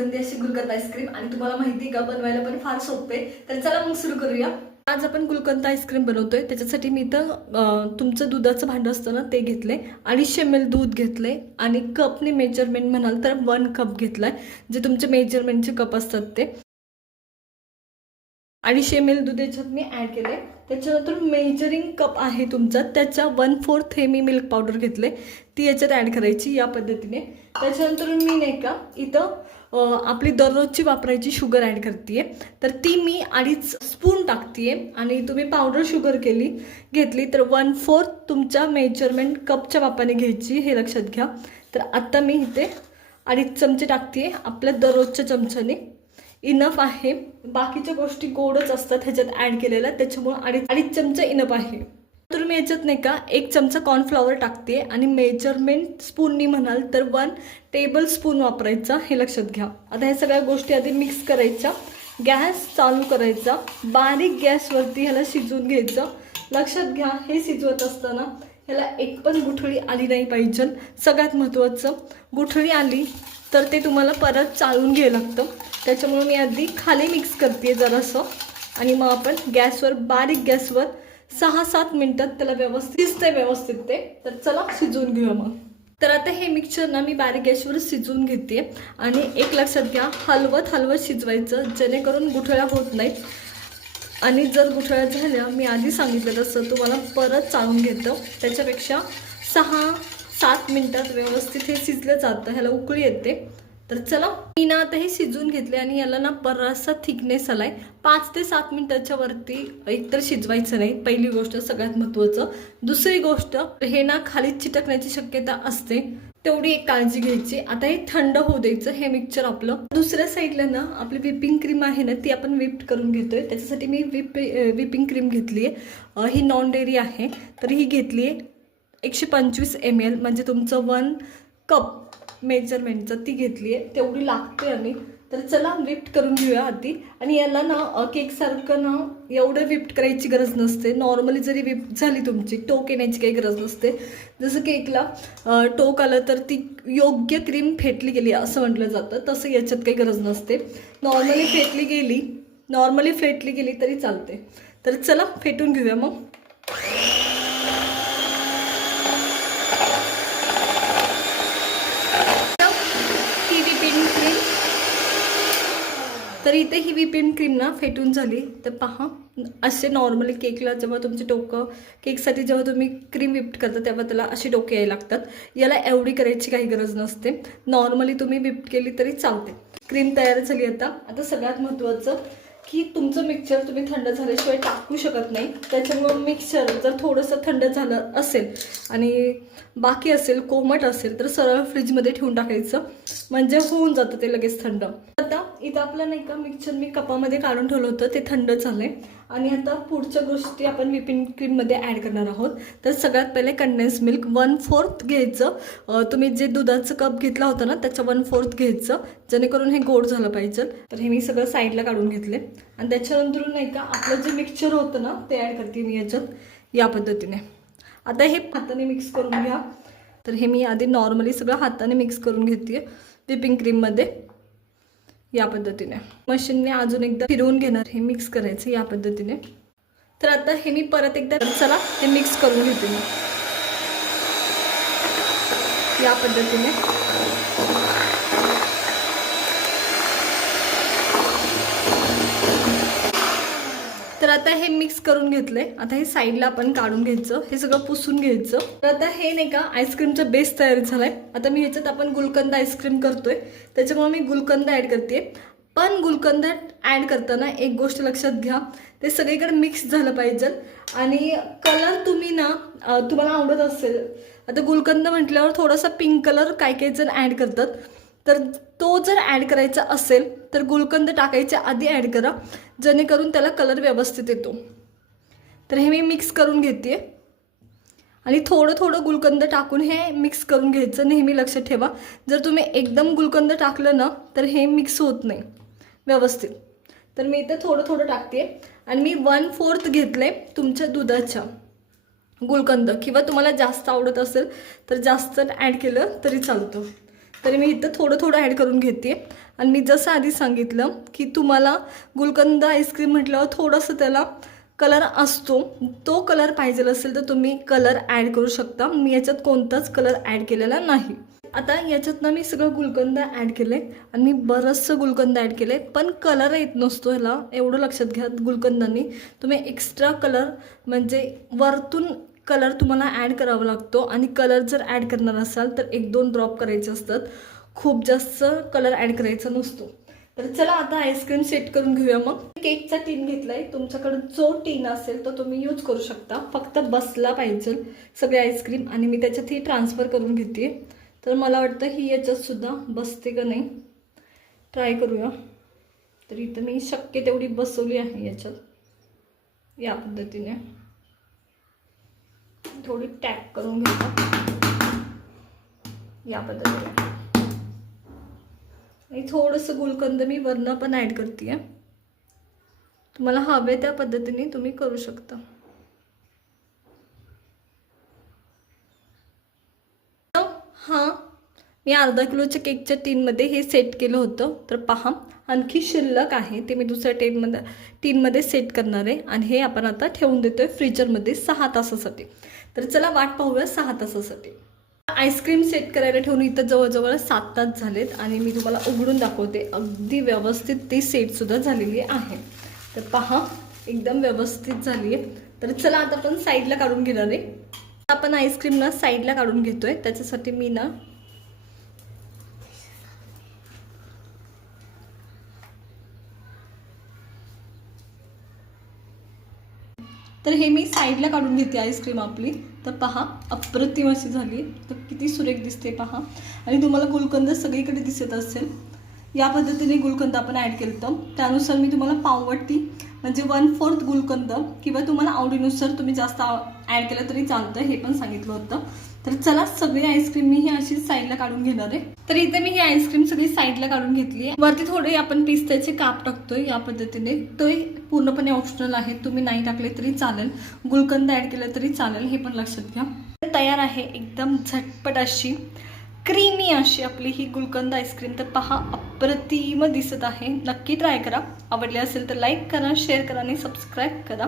सुगंधी अशी गुलकंद आईस्क्रीम आणि तुम्हाला माहिती आहे का बनवायला पण फार सोपे. तर चला मग सुरू करूया. आज आपण गुलकंद आईस्क्रीम बनवतोय. त्याच्यासाठी मी इथं तुमचं दुधाचं भांडं असतं ना ते घेतलंय, 250 ml दूध घेतलंय आणि कपने मेजरमेंट म्हणाल तर 1 कप घेतलाय, जे तुमचे मेजरमेंटचे कप असतात ते. 250 ml दूध याच्यात मी ॲड केले. त्याच्यानंतर मेजरिंग कप आहे तुमचा, त्याच्या 1/4 हे मी मिल्क पावडर घेतले, ती याच्यात ॲड करायची या पद्धतीने. त्याच्यानंतर मी नाही का इथं आपली दररोजची वापरायची शुगर ॲड करते, तर ती मी 2.5 स्पून टाकते. आणि तुम्ही पावडर शुगर घेतली तर 1/4 तुमच्या मेजरमेंट कपच्या मापाने घ्यायची, हे लक्षात घ्या. तर आत्ता मी इथे 2.5 चमचे टाकते आपल्या दररोजच्या चमच्याने. इनफ आहे. बाकीच्या गोष्टी गोडच असतात ह्याच्यात ॲड केलेल्या, त्याच्यामुळे 2.5 चमचा इनफ आहे. तर मी याच्यात नाही का 1 चमचा कॉर्नफ्लॉवर टाकते आणि मेजरमेंट स्पूननी म्हणाल तर 1 टेबल स्पून वापरायचा, हे लक्षात घ्या. आता ह्या सगळ्या गोष्टी आधी मिक्स करायच्या. गॅस चालू करायचा, बारीक गॅसवरती ह्याला शिजवून घ्यायचं. लक्षात घ्या, हे शिजवत असताना ह्याला एक पण गुठळी आली नाही पाहिजे. सगळ्यात महत्त्वाचं, गुठळी आली तर ते तुम्हाला परत चालून घ्यावं लागतं. त्याच्यामुळे मी आधी खाली मिक्स करते जरासं आणि मग आपण गॅसवर, बारीक गॅसवर 6-7 मिनिटात त्याला व्यवस्थित ते. तर चला शिजवून घेऊया मग. तर आता हे मिक्सचर ना मी बारीक गॅसवर शिजवून घेते. आणि एक लक्षात घ्या, हलवत शिजवायचं, जेणेकरून गुठळ्या होत नाहीत. आणि जर गुठळ्या झाल्या, मी आधी सांगितलं तसं तुम्हाला परत चाळून घेतं. त्याच्यापेक्षा 6-7 मिनिटात व्यवस्थित हे शिजलं जातं, ह्याला उकळी येते. तर चला, मी ना आता हे शिजवून घेतले आणि याला ना बराचसा थिकनेस आलाय. 5 ते 7 मिनिटाच्या वरती एकतर शिजवायचं नाही, पहिली गोष्ट, सगळ्यात महत्त्वाचं. दुसरी गोष्ट, हे ना खाली चिटकण्याची शक्यता असते, तेवढी एक काळजी घ्यायची. आता हे थंड होऊ द्यायचं हे मिक्सचर आपलं. दुसऱ्या साईडला ना आपली व्हिपिंग क्रीम आहे ना, ती आपण व्हिप करून घेतोय. त्याच्यासाठी मी व्हिपिंग क्रीम घेतली आहे. ही नॉन डेअरी आहे, तर ही घेतली आहे 125 ml, म्हणजे तुमचं 1 कप मेजरमेंटचं, ती घेतली आहे, तेवढी लागते. आणि तर चला व्हिप्ट करून घेऊया आधी. आणि याला ना केकसारखं ना एवढं व्हिप्ट करायची गरज नसते. नॉर्मली जरी व्हिप्ट झाली तुमची, टोक येण्याची काही गरज नसते. जसं केकला टोक आलं तर ती योग्य क्रीम फेटली गेली असं म्हटलं जातं, तसं याच्यात काही गरज नसते. नॉर्मली फेटली गेली तरी चालते. तर चला फेटून घेऊया मग. तर इथे ही व्हिपिंग क्रीम ना फेटून झाली. तर पहा, असे नॉर्मली केकला जेव्हा तुमचे टोकं, केकसाठी जेव्हा तुम्ही क्रीम व्हिप्ट करता तेव्हा त्याला अशी डोके यायला लागतात. याला एवढी करायची काही गरज नसते. नॉर्मली तुम्ही व्हिप्ट केली तरी चालते. क्रीम तयार झाली. आता सगळ्यात महत्त्वाचं की तुमचं मिक्सचर तुम्ही थंड झाल्याशिवाय टाकू शकत नाही. त्याच्यामुळे मिक्सचर जर थोडंसं थंड झालं असेल आणि बाकी असेल, कोमट असेल, तर सरळ फ्रीजमध्ये ठेवून टाकायचं, म्हणजे होऊन जातं ते लगेच थंड. आता इथं आपलं नाही का मिक्सचर मी कपामध्ये काढून ठेवलं होतं, ते थंड झालंय. आणि आता पुढच्या गोष्टी आपण व्हिपिंग क्रीममध्ये ॲड करणार आहोत. तर सगळ्यात पहिले कंडेन्स मिल्क 1/4 घ्यायचं. तुम्ही जे दुधाचं कप घेतला होता ना, त्याचं 1/4 घ्यायचं, जेणेकरून हे गोड झालं पाहिजे. तर हे मी सगळं साईडला काढून घेतले. आणि त्याच्यानंतर नाही का आपलं जे मिक्सचर होतं ना, ते ॲड करते मी याच्यात या पद्धतीने. आता हे हाताने मिक्स करून घ्या. तर हे मी आधी नॉर्मली सगळं हाताने मिक्स करून घेते व्हिपिंग क्रीममध्ये या पद्धतीने. मशीनने अजून एकदा फिरवून घेणार, हे मिक्स करायचं या पद्धतीने. तर आता हे मी परत एकदा, चला हे मिक्स करून घेते मी या पद्धतीने. तर आता हे मिक्स करून घेतले. आता हे साईडला आपण काढून घ्यायचं, हे सगळं पुसून घ्यायचं. तर आता हे नाही का आईस्क्रीमचा बेस तयार झालाय. आता मी ह्याच्यात आपण गुलकंद आईस्क्रीम करतोय, त्याच्यामुळे मी गुलकंद ॲड करते. पण गुलकंद ॲड करताना एक गोष्ट लक्षात घ्या, ते सगळीकडे मिक्स झालं पाहिजे. आणि कलर तुम्ही ना तुम्हाला आवडत असेल, आता गुलकंद म्हटल्यावर थोडासा पिंक कलर काही जण ॲड करतात, तर तो जर ॲड करायचा असेल तर गुलकंद टाकायच्या आधी ॲड करा, जेणेकरून त्याला कलर व्यवस्थित येतो. तर हे मी मिक्स करून घेते आणि थोडं गुलकंद टाकून हे मिक्स करून घ्यायचं. नेहमी लक्षात ठेवा, जर तुम्ही एकदम गुलकंद टाकलं ना तर हे मिक्स होत नाही व्यवस्थित. तर मी इथे थोडं टाकते आणि मी 1/4 घेतले तुमच्या दुधाच्या गुलकंद, किंवा तुम्हाला जास्त आवडत असेल तर जास्त ॲड केलं तरी चालतं. तरी मी इथं थोडं थोडं ॲड करून घेते. आणि मी जसं आधी सांगितलं की तुम्हाला गुलकंद आईस्क्रीम म्हटल्यावर थोडंसं त्याला कलर असतो, तो कलर पाहिजे असेल तर तुम्ही कलर ॲड करू शकता. मी याच्यात कोणताच कलर ॲड केलेला नाही. आता याच्यात ना मी सगळं गुलकंद ॲड केलं आहे आणि मी बरंचसं गुलकंद ॲड केलं आहे, पण कलर येत नसतो ह्याला, एवढं लक्षात घ्या. गुलकंदांनी तुम्ही एक्स्ट्रा कलर म्हणजे वरतून कलर तुम्हाला ॲड करावा लागतो आणि कलर जर ॲड करणार असाल तर 1-2 ड्रॉप करायचे असतात, खूप जास्त कलर ॲड करायचा नसतो. तर चला आता आईस्क्रीम सेट करून घेऊया. मग केकचा टीन घेतला आहे, तुमच्याकडे जो टीन असेल तो तुम्ही यूज करू शकता, फक्त बसला पाहिजे सगळे आईस्क्रीम. आणि मी त्याच्यात ही ट्रान्सफर करून घेते. तर मला वाटतं ही याच्यातसुद्धा बसते का नाही ट्राय करूया. तर इथं मी शक्य तेवढी बसवली आहे याच्यात, या पद्धतीने थोडी टॅप करून घेतो या पद्धतीने. आणि थोडंसं गुलकंद मी वरनं पण ॲड करते आहे. तुम्हाला हवे त्या पद्धतीने तुम्ही करू शकता. हां, मी अर्धा किलोच्या केकच्या टीनमध्ये हे सेट केलं होतं. तर पहा, आणखी शिल्लक आहे ते मी दुसऱ्या टीनमध्ये सेट करणार आहे. आणि हे आपण आता ठेवून देतो आहे फ्रीजरमध्ये 6 तासासाठी. तर चला वाट पाहूया 6 तासासाठी. आईस्क्रीम सेट करायला ठेवून इथं जवळजवळ 7 तास झालेत आणि मी तुम्हाला उघडून दाखवते. अगदी व्यवस्थित ती सेटसुद्धा झालेली आहे. तर पहा, एकदम व्यवस्थित झाली आहे. तर चला आता आपण साईडला काढून घेणार आहे. आपण आईस्क्रीम ना साईडला काढून घेतोय. त्याच्यासाठी मी ना तर हे मी साईडला काढून घेते आईस्क्रीम आपली. तर पहा, अप्रतिम अशी झाली. तर किती सुरेख दिसते पहा. आणि तुम्हाला गुलकंद सगळीकडे दिसत असेल. या पद्धतीने गुलकंद आपण ॲड केलं तर त्यानुसार मी तुम्हाला पाववटी म्हणजे 1/4 गुलकंद किंवा तुम्हाला आवडीनुसार तुम्ही जास्त ॲड केलं तरी चालतं, हे पण सांगितलं होतं. तर चला सगळी आईस्क्रीम मी ही अशी साईडला काढून घेणार आहे. तर इथे मी ही आईस्क्रीम सगळी साईडला काढून घेतली आहे. वरती थोडे आपण पिस्त्याचे काप टाकतोय या पद्धतीने. तो पूर्णपणे ऑप्शनल आहे, तुम्ही नाही टाकले तरी चालेल, गुलकंद ॲड केलं तरी चालेल, हे पण लक्षात घ्या. तयार आहे एकदम झटपट अशी क्रीमी अशी आपली ही गुलकंद आईस्क्रीम. तर पहा, अप्रतिम दिसत आहे. नक्की ट्राय करा. आवडले असेल तर लाईक करा, शेअर करा आणि सबस्क्राईब करा.